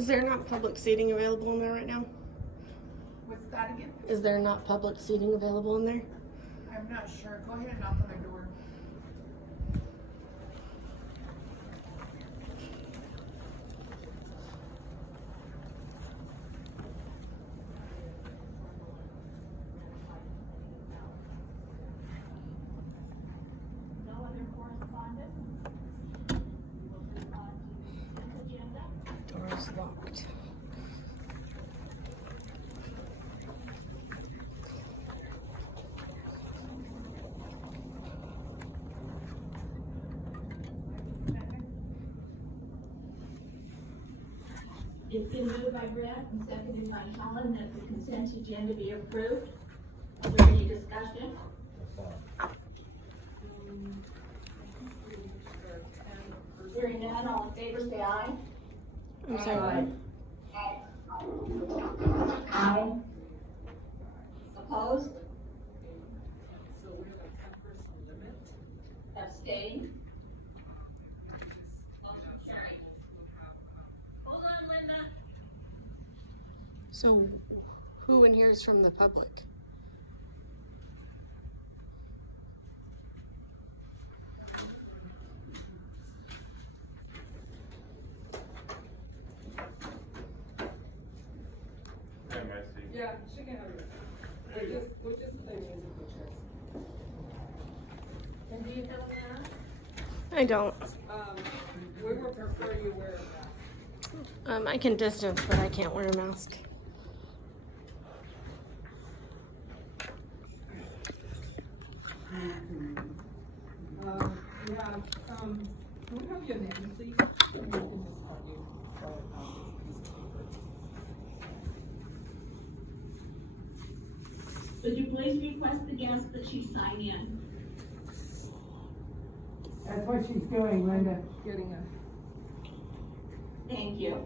Is there not public seating available in there right now? What's that again? Is there not public seating available in there? I'm not sure. Go ahead and knock on the door. No other correspondence? We'll move on to this agenda. Door is locked. It's been moved by Brett and seconded by Helen that the consent agenda be approved. Is there any discussion? Hearing none, all in favor say aye. I'm sorry. Aye. Opposed? So we have a 10-person limit. Abstained? Motion carried. Hold on, Linda. So, who in here is from the public? Yeah, she can have it. We'll just play musical chairs. And do you have that? I don't. We would prefer you wear a mask. I can distance, but I can't wear a mask. We have, can we have your name, please? And we can just call you. Would you please request the guest that she sign in? That's what she's doing, Linda. Getting a. Thank you.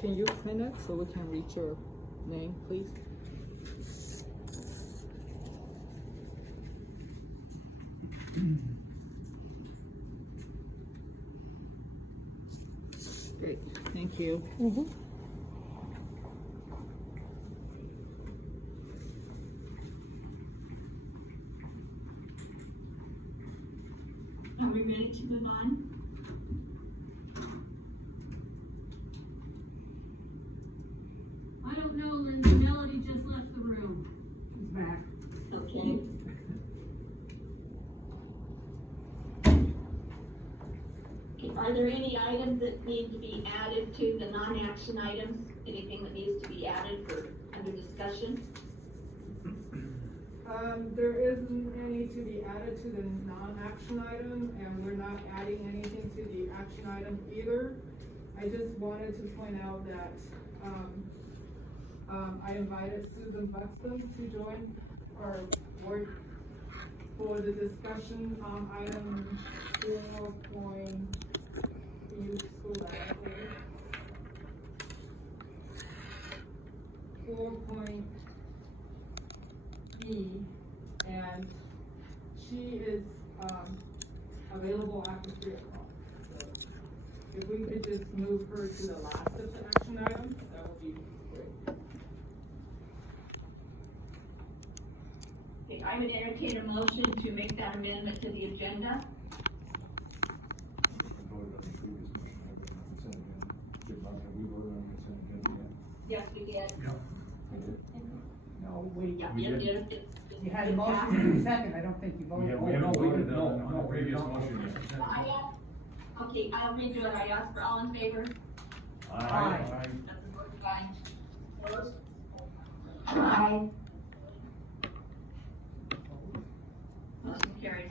Can you pin it so we can reach your name, please? Great, thank you. Are we ready to move on? I don't know, Linda. Melody just left the room. She's back. Okay. Okay, are there any items that need to be added to the non-action items? Anything that needs to be added for under discussion? There isn't any to be added to the non-action item, and we're not adding anything to the action item either. I just wanted to point out that, I invited Susan Buxton to join our board for the discussion on item 4. Youth school allocated. 4.E, and she is, available after 3 o'clock. So if we could just move her to the last of the action items, that would be great. Okay, I would entertain a motion to make that amendment to the agenda. Yes, we did. No, we, Yeah, We did. you had a motion in a second, I don't think you voted. We no, previous motion. Okay, I'll redo it. I asked for all in favor. Aye. Aye. Opposed? Aye. Motion carries.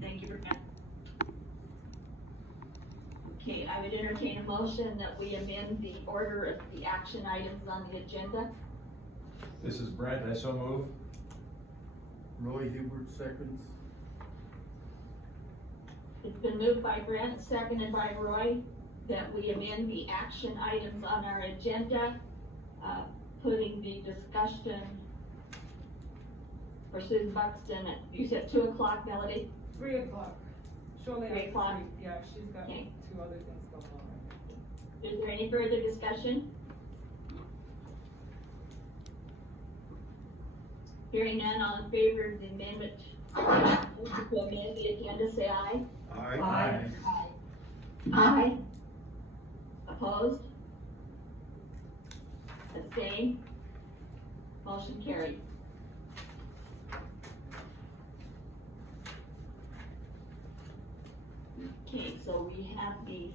Thank you, Rebecca. motion that we amend the order of the action items on the agenda? This is Brent, I so move. Roy Hubert seconds. It's been moved by Brent, seconded by Roy, that we amend the action items on our agenda, putting the discussion for Susan Buxton at, you said 2 o'clock, Melody? 3 o'clock. Surely 3 after o'clock? 3. Yeah, she's got Okay. 2 other things going on. Is there any further discussion? Hearing none, all in favor of the amendment, to amend the agenda, say aye. Aye. Aye. Opposed? Abstained? Motion carried. Okay, so we have the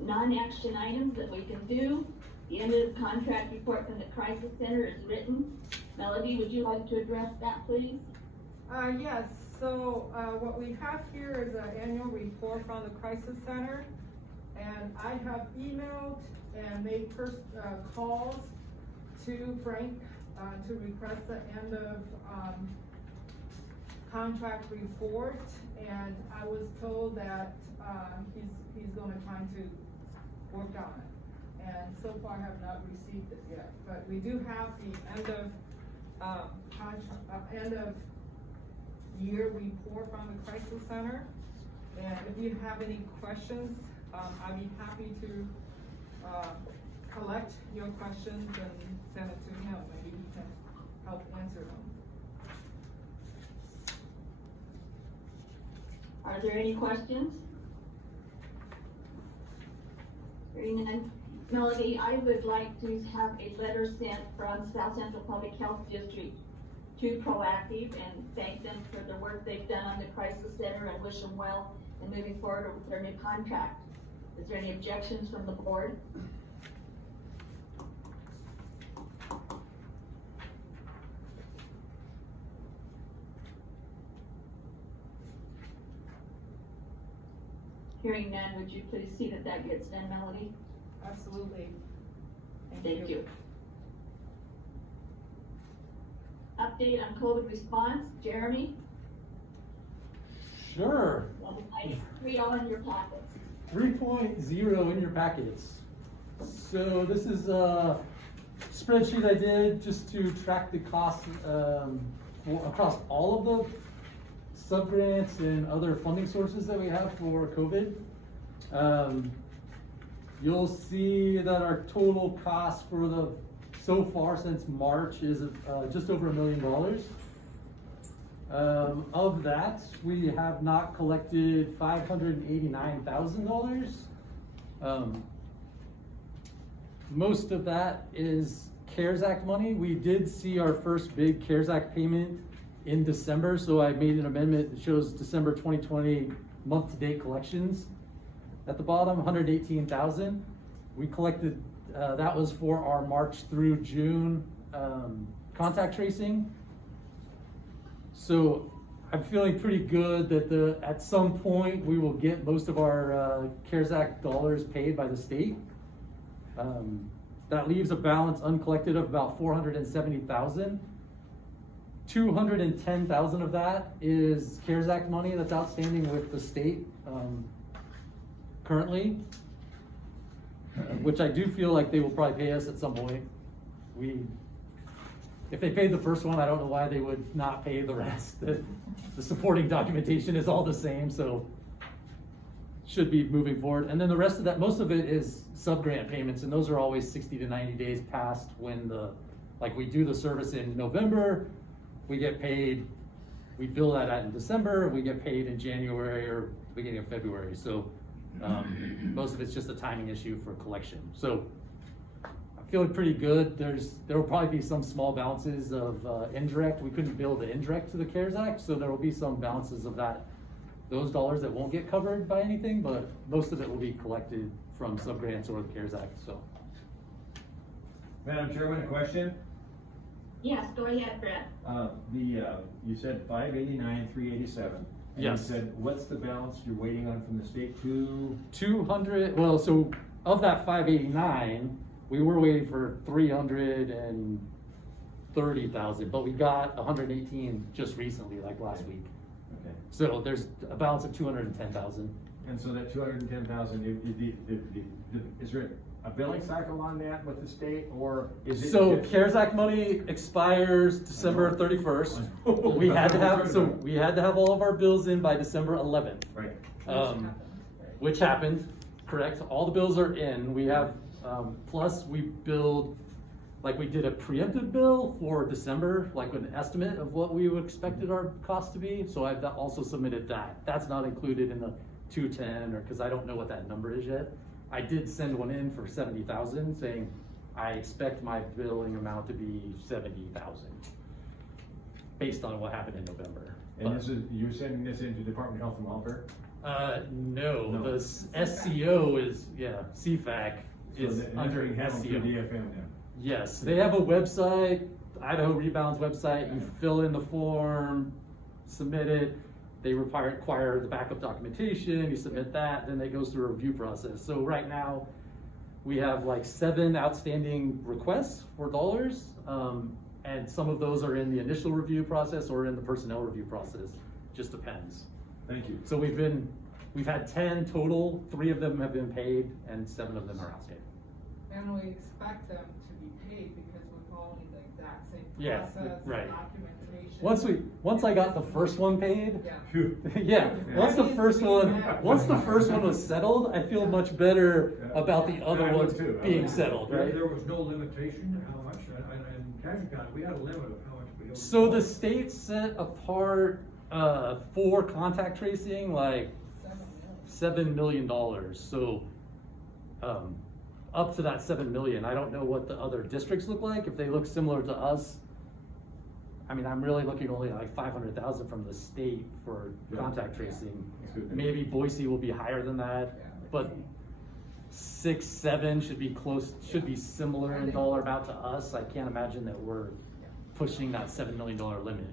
non-action items that we can do. The end of the contract report from the crisis center is written. Melody, would you like to address that, please? Yes, so, what we have here is an annual report from the crisis center. And I have emailed and made calls to Frank, to request the end of, contract report. And I was told that, he's gonna try to work on it. And so far I have not received it yet, but we do have the end of, end of year report from the crisis center. And if you have any questions, I'd be happy to, collect your questions and send it to him, maybe he can help answer them. Are there any questions? Hearing none. Melody, I would like to have a letter sent from South Central Public Health District to Proactive and thank them for the work they've done on the crisis center and wish them well in moving forward with their new contract. Is there any objections from the board? Hearing none, would you please see that that gets done, Melody? Absolutely. Thank you. Update on COVID response, Jeremy? Sure. Read all in your packets. 3.0 in your packets. So this is a spreadsheet I did just to track the costs across all of the sub-grants and other funding sources that we have for COVID. You'll see that our total cost for so far since March is just over $1 million. Of that, we have not collected $589,000. Most of that is CARES Act money. We did see our first big CARES Act payment in December, so I made an amendment that shows December 2020 month-to-date collections. At the bottom, 118,000. We collected, that was for our March through June contact tracing. So I'm feeling pretty good that at some point we will get most of our CARES Act dollars paid by the state. That leaves a balance uncollected of about 470,000. 210,000 of that is CARES Act money that's outstanding with the state currently, which I do feel like they will probably pay us at some point. If they paid the first one, I don't know why they would not pay the rest. The supporting documentation is all the same, so should be moving forward. And then the rest of that, most of it is sub-grant payments, and those are always 60 to 90 days past when like we do the service in November, we get paid, we bill that out in December, we get paid in January or beginning of February. So most of it's just a timing issue for collection. So I'm feeling pretty good. There will probably be some small balances of indirect. We couldn't bill the indirect to the CARES Act, so there will be some balances of those dollars that won't get covered by anything, but most of it will be collected from sub-grants or the CARES Act, so. Madam Chairman, a question? Yes, go ahead, Brett. You said 589,387. And Yes. you said, what's the balance you're waiting on from the state to? 200, well, so of that 589, we were waiting for 330,000, but we got 118 just recently, like last week. Okay. So there's a balance of 210,000. And so that 210,000, is there a billing cycle on that with the state, or is it? So just- CARES Act money expires December 31st. We had to have all of our bills in by December 11th. Right. Which happened, correct? All the bills are in. We have, plus we billed, like we did a preemptive bill for December, like an estimate of what we expected our cost to be. So I've also submitted that. That's not included in the 210, or, cause I don't know what that number is yet. I did send one in for 70,000 saying, I expect my billing amount to be 70,000. Based on what happened in November. And But- this is, you're sending this into Department of Health and Welfare? No, No. the SCO is, yeah, CFAC So is that's under being handled through SCO. DFM then? Yes, they have a website, Idaho Rebounds website, you fill in the form, submit it, they require the backup documentation, you submit that, then it goes through a review process. So right now, we have like 7 outstanding requests for dollars, and some of those are in the initial review process or in the personnel review process, just depends. Thank you. So we've had 10 total, 3 of them have been paid, and 7 of them are outstanding. And we expect them to be paid because we're following the exact same Yeah, process, right. documentation. Once I got the first one paid, Yeah. Phew. yeah, once the first one was settled, I feel much better about the other I would ones too. I being would. settled, right? There was no limitation to how much, and Cassia County, we had a limit of how much we owed. So the state set apart, for contact tracing, like $7 million, so, up to that 7 million, I don't know what the other districts look like, if they look similar to us. I mean, I'm really looking only like 500,000 from the state for Yeah. contact tracing. That's good. Maybe Boise will be higher than that, but 6, 7 should be similar in dollar amount to us. I can't imagine that we're pushing that $7 million limit,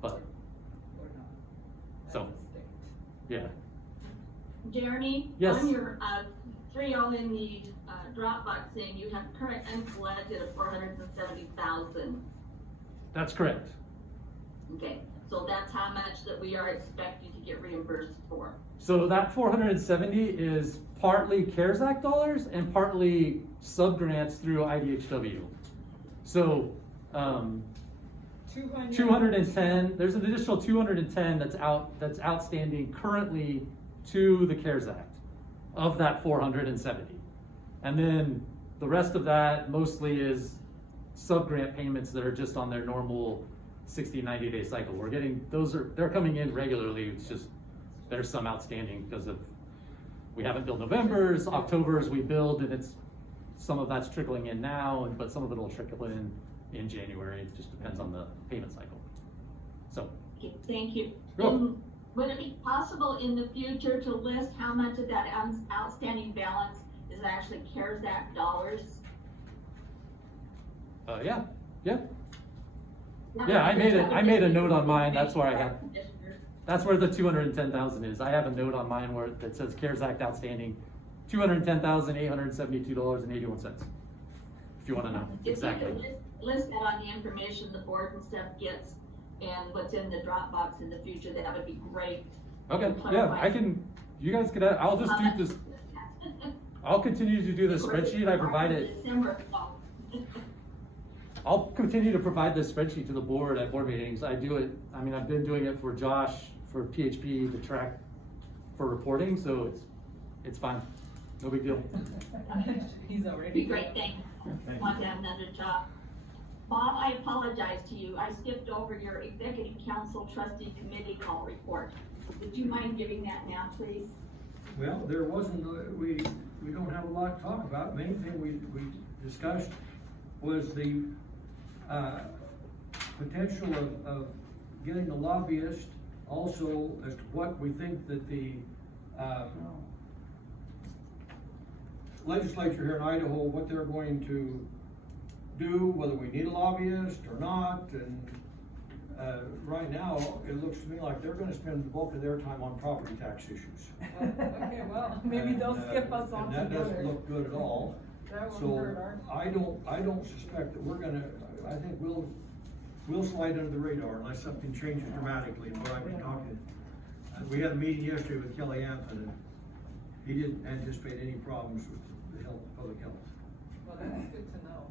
but, so, yeah. Jeremy? Yes. On your, 3 all in the, Dropbox saying you have current uncollected of 470,000. That's correct. Okay, so that's how much that we are expecting to get reimbursed for. So that 470 is partly CARES Act dollars and partly sub-grants through IDHW. So, 210, there's an additional 210 that's outstanding currently to the CARES Act of that 470. And then the rest of that mostly is sub-grant payments that are just on their normal 60, 90-day cycle. We're getting, they're coming in regularly, it's just, there's some outstanding because of, we haven't billed November's, October's we billed, and some of that's trickling in now, but some of it will trickle in January. It just depends on the payment cycle. So, Okay, thank you. You're welcome. Would it be possible in the future to list how much of that outstanding balance is actually CARES Act dollars? yeah. Yeah, I made a note on mine, that's where I have, that's where the 210,000 is. I have a note on mine where that says CARES Act outstanding, $210,872.81. If you wanna know exactly. If you could list that on the information the board and stuff gets and what's in the Dropbox in the future, that would be great. Okay, yeah, you guys could, I'll just do this, I'll continue to do the spreadsheet I provided. December. I'll continue to provide this spreadsheet to the board at board meetings. I've been doing it for Josh, for PHP to track for reporting, so it's fine. No big deal. He's already. Be great, thanks. Thank Want you. to have another job. Bob, I apologize to you. I skipped over your executive council trustee committee call report. Would you mind giving that now, please? Well, there wasn't, we don't have a lot to talk about. Main thing we discussed was the, potential of getting the lobbyist, also as to what we think that the, legislature here in Idaho, what they're going to do, whether we need a lobbyist or not, and right now, it looks to me like they're gonna spend the bulk of their time on property tax issues. Okay, well, maybe they'll And, skip us and that altogether. doesn't look good at all. That won't So, hurt our. I don't suspect that we're gonna, I think we'll slide under the radar unless something changes dramatically, and what I've been talking. We had a meeting yesterday with Kelly Anthony, and he didn't anticipate any problems with the health, public health. Well, that's good to know.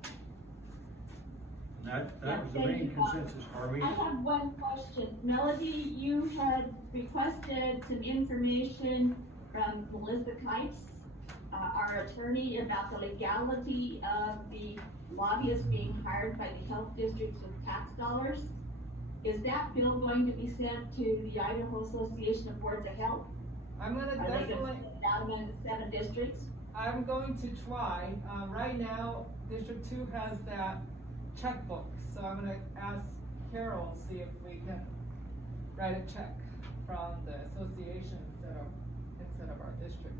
And that Yeah, was the thank main you, Bob. consensus of our I meeting. have one question. Melody, you had requested some information from Melissa Kites, our attorney, about the legality of the lobbyists being hired by the health districts with tax dollars. Is that bill going to be sent to the Idaho Association of Boards of Health? I'm gonna Are they gonna definitely, send it out among the 7 districts? I'm going to try, right now, District Two has that checkbook, so I'm gonna ask Carol, see if we can write a check from the association instead of our district.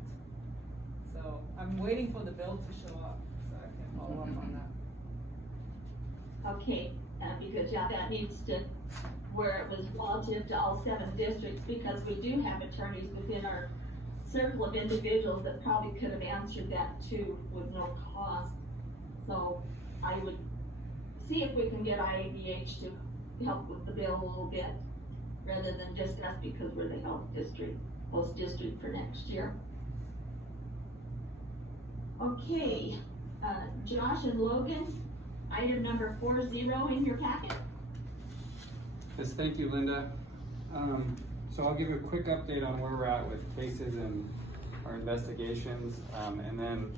So, I'm waiting for the bill to show up, so I can follow up on that. Okay, because yeah, that needs to, where it was relative to all 7 districts, because we do have attorneys within our circle of individuals that probably could have answered that too with no cost. So I would see if we can get IABH to help with the bill a little bit, rather than just us because we're the health district, host district for next year. Okay, Josh and Logan, item number 40 in your packet. Yes, thank you, Linda. So I'll give you a quick update on where we're at with cases and our investigations, and then